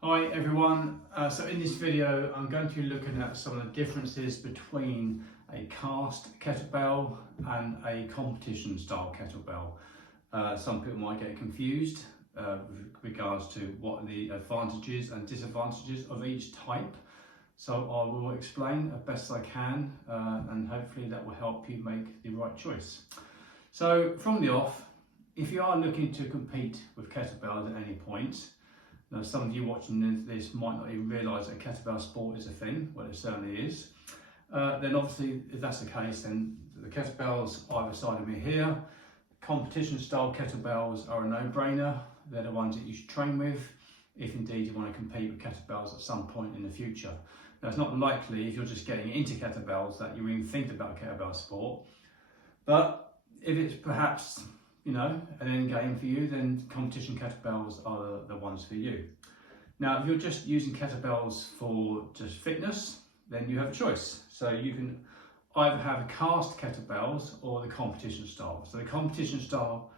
Hi everyone, so in this video I'm going to be looking at some of the differences between a cast kettlebell and a competition style kettlebell. Some people might get confused with regards to what are the advantages and disadvantages of each type. So I will explain as best I can and hopefully that will help you make the right choice. So from the off, if you are looking to compete with kettlebells at any point, now, some of you watching this might not even realise that kettlebell sport is a thing. Well, it certainly is. Then obviously, if that's the case, then the kettlebells either side of me here, competition style kettlebells are a no-brainer. They're the ones that you should train with, if indeed you want to compete with kettlebells at some point in the future. Now, it's not likely if you're just getting into kettlebells that you even think about kettlebell sport. But if it's perhaps an end game for you, then competition kettlebells are the ones for you. Now, if you're just using kettlebells for just fitness, then you have a choice. So you can either have cast kettlebells or the competition style. So the competition style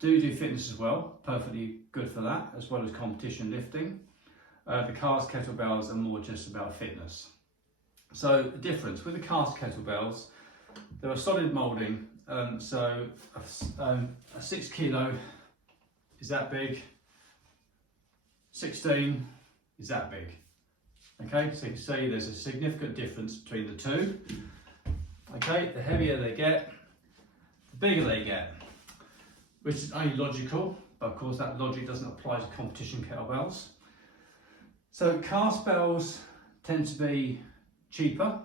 do fitness as well, perfectly good for that, as well as competition lifting. The cast kettlebells are more just about fitness. So the difference with the cast kettlebells, they're a solid moulding. So a 6 kilo is that big, 16 is that big. Okay, so you can see there's a significant difference between the two. Okay, the heavier they get, the bigger they get, which is only logical, but of course that logic doesn't apply to competition kettlebells. So cast bells tend to be cheaper,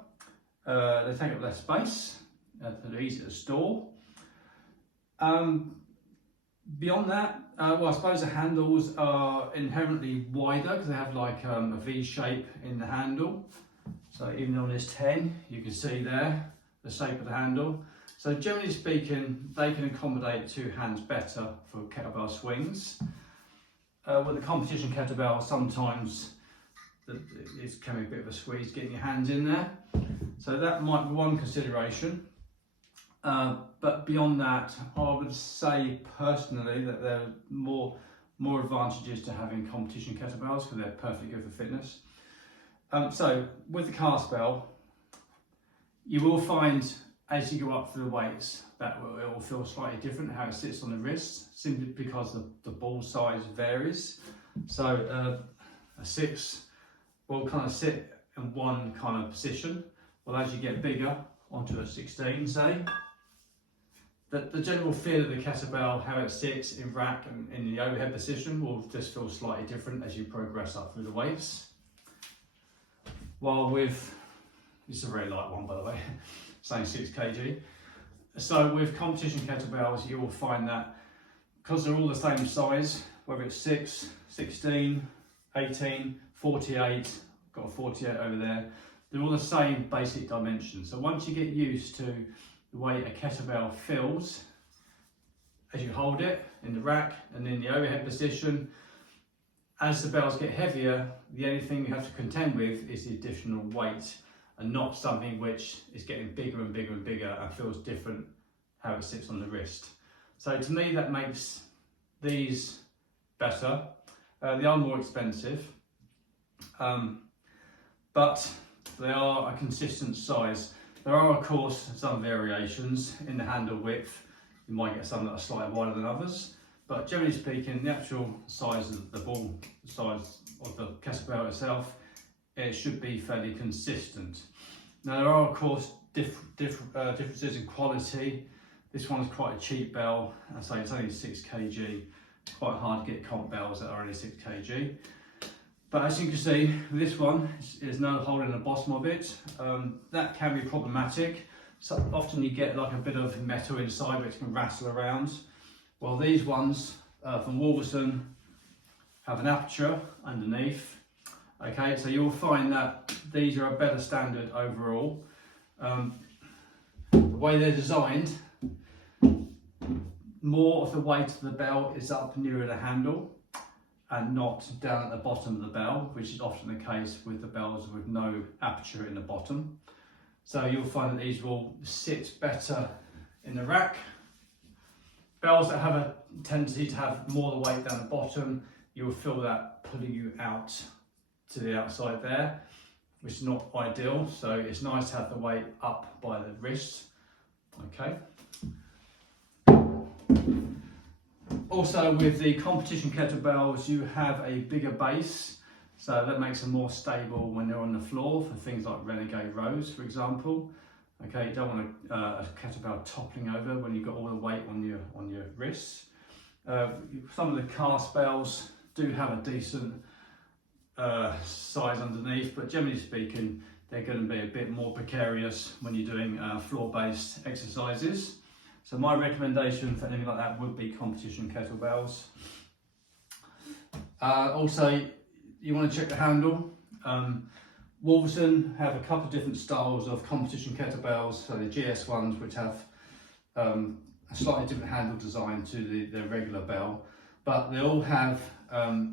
they take up less space. They're easy to store. Beyond that, well, I suppose the handles are inherently wider because they have like a V shape in the handle. So even on this 10, you can see there the shape of the handle. So generally speaking, they can accommodate two hands better for kettlebell swings. With the competition kettlebell, sometimes it can be a bit of a squeeze getting your hands in there. So that might be one consideration. But beyond that, I would say personally that there are more advantages to having competition kettlebells because they're perfectly good for fitness. So with the cast bell, you will find as you go up through the weights that it will feel slightly different how it sits on the wrist, simply because the ball size varies. So a 6 will kind of sit in one kind of position. Well, as you get bigger onto a 16, say, the general feel of the kettlebell, how it sits in rack and in the overhead position, will just feel slightly different as you progress up through the weights. While with, this is a very light one by the way, saying 6 kg. So with competition kettlebells, you will find that because they're all the same size, whether it's 6, 16, 18, 48, got a 48 over there, they're all the same basic dimensions. So once you get used to the way a kettlebell feels as you hold it in the rack and in the overhead position, as the bells get heavier, the only thing you have to contend with is the additional weight and not something which is getting bigger and bigger and bigger and feels different how it sits on the wrist. So to me that makes these better. They are more expensive, but they are a consistent size. There are of course some variations in the handle width. You might get some that are slightly wider than others, but generally speaking, the actual size of the ball, the size of the kettlebell itself, it should be fairly consistent. Now there are of course differences in quality. This one is quite a cheap bell. I say it's only 6 kg. It's quite hard to get comp bells that are only 6 kg. But as you can see, with this one, there's no hole in the bottom of it. That can be problematic. So often you get like a bit of metal inside which can rattle around. Well, these ones from Wolverton have an aperture underneath. Okay, so you'll find that these are a better standard overall. The way they're designed, more of the weight of the bell is up nearer the handle and not down at the bottom of the bell, which is often the case with the bells with no aperture in the bottom. So you'll find that these will sit better in the rack. Bells that have a tendency to have more weight down the bottom, you will feel that pulling you out to the outside there, which is not ideal. So it's nice to have the weight up by the wrist. Okay. Also, with the competition kettlebells, you have a bigger base, so that makes them more stable when they're on the floor for things like renegade rows, for example. Okay, you don't want a kettlebell toppling over when you've got all the weight on your wrists. Some of the cast bells do have a decent size underneath, but generally speaking, they're going to be a bit more precarious when you're doing floor-based exercises. So my recommendation for anything like that would be competition kettlebells. Also, you want to check the handle. Wolverton have a couple of different styles of competition kettlebells. So the GS ones, which have a slightly different handle design to the regular bell, but they all have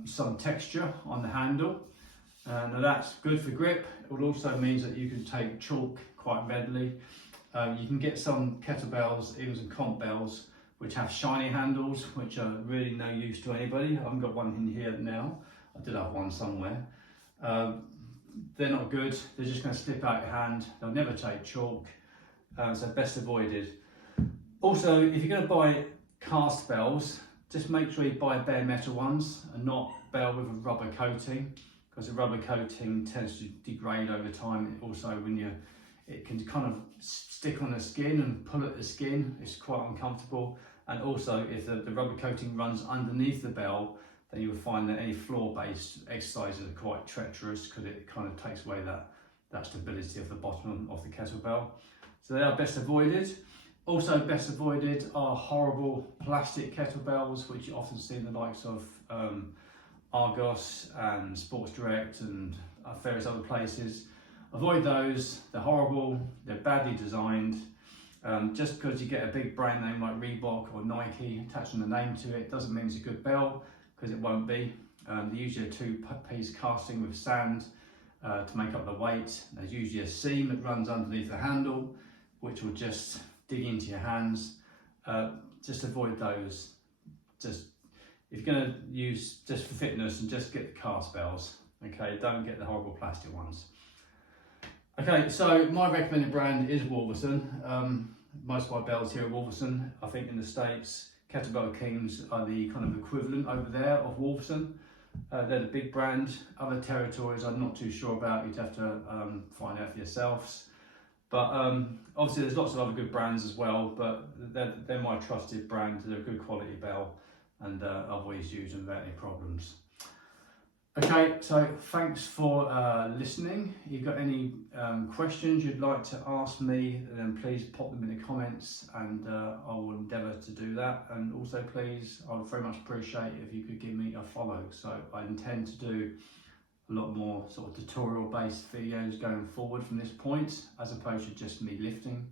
some texture on the handle. Now that's good for grip. It also means that you can take chalk quite readily. You can get some kettlebells, even some comp bells, which have shiny handles, which are really no use to anybody. I haven't got one in here now. I did have one somewhere. They're not good. They're just going to slip out your hand. They'll never take chalk, so best avoided. Also, if you're going to buy cast bells, just make sure you buy bare metal ones and not bell with a rubber coating, because the rubber coating tends to degrade over time. Also, when it can kind of stick on the skin and pull at the skin. It's quite uncomfortable. And also, if the rubber coating runs underneath the bell, then you will find that any floor-based exercises are quite treacherous, because it kind of takes away that stability of the bottom of the kettlebell. So they are best avoided. Also best avoided are horrible plastic kettlebells, which you often see in the likes of Argos and Sports Direct and various other places. Avoid those. They're horrible, they're badly designed. Just because you get a big brand name like Reebok or Nike attaching the name to it doesn't mean it's a good bell, because it won't be. They're usually a two-piece casting with sand to make up the weight. There's usually a seam that runs underneath the handle, which will just dig into your hands. Just avoid those. If you're going to use just for fitness, and just get the cast bells. Okay, don't get the horrible plastic ones. Okay, so my recommended brand is Wolverton. Most of my bells here are Wolverton. I think in the States, Kettlebell Kings are the kind of equivalent over there of Wolverton. They're the big brand. Other territories I'm not too sure about. You'd have to find out for yourselves. But obviously there's lots of other good brands as well, but they're my trusted brand. They're a good quality bell, and I've always used them without any problems. Okay, so thanks for listening. If you've got any questions you'd like to ask me, then please pop them in the comments, and I will endeavour to do that. And also please, I would very much appreciate if you could give me a follow. So I intend to do a lot more sort of tutorial based videos going forward from this point, as opposed to just me lifting,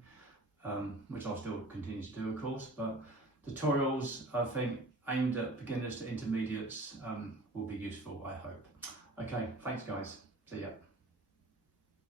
which I'll still continue to do of course, but tutorials I think aimed at beginners to intermediates will be useful, I hope. Okay, thanks guys, see ya.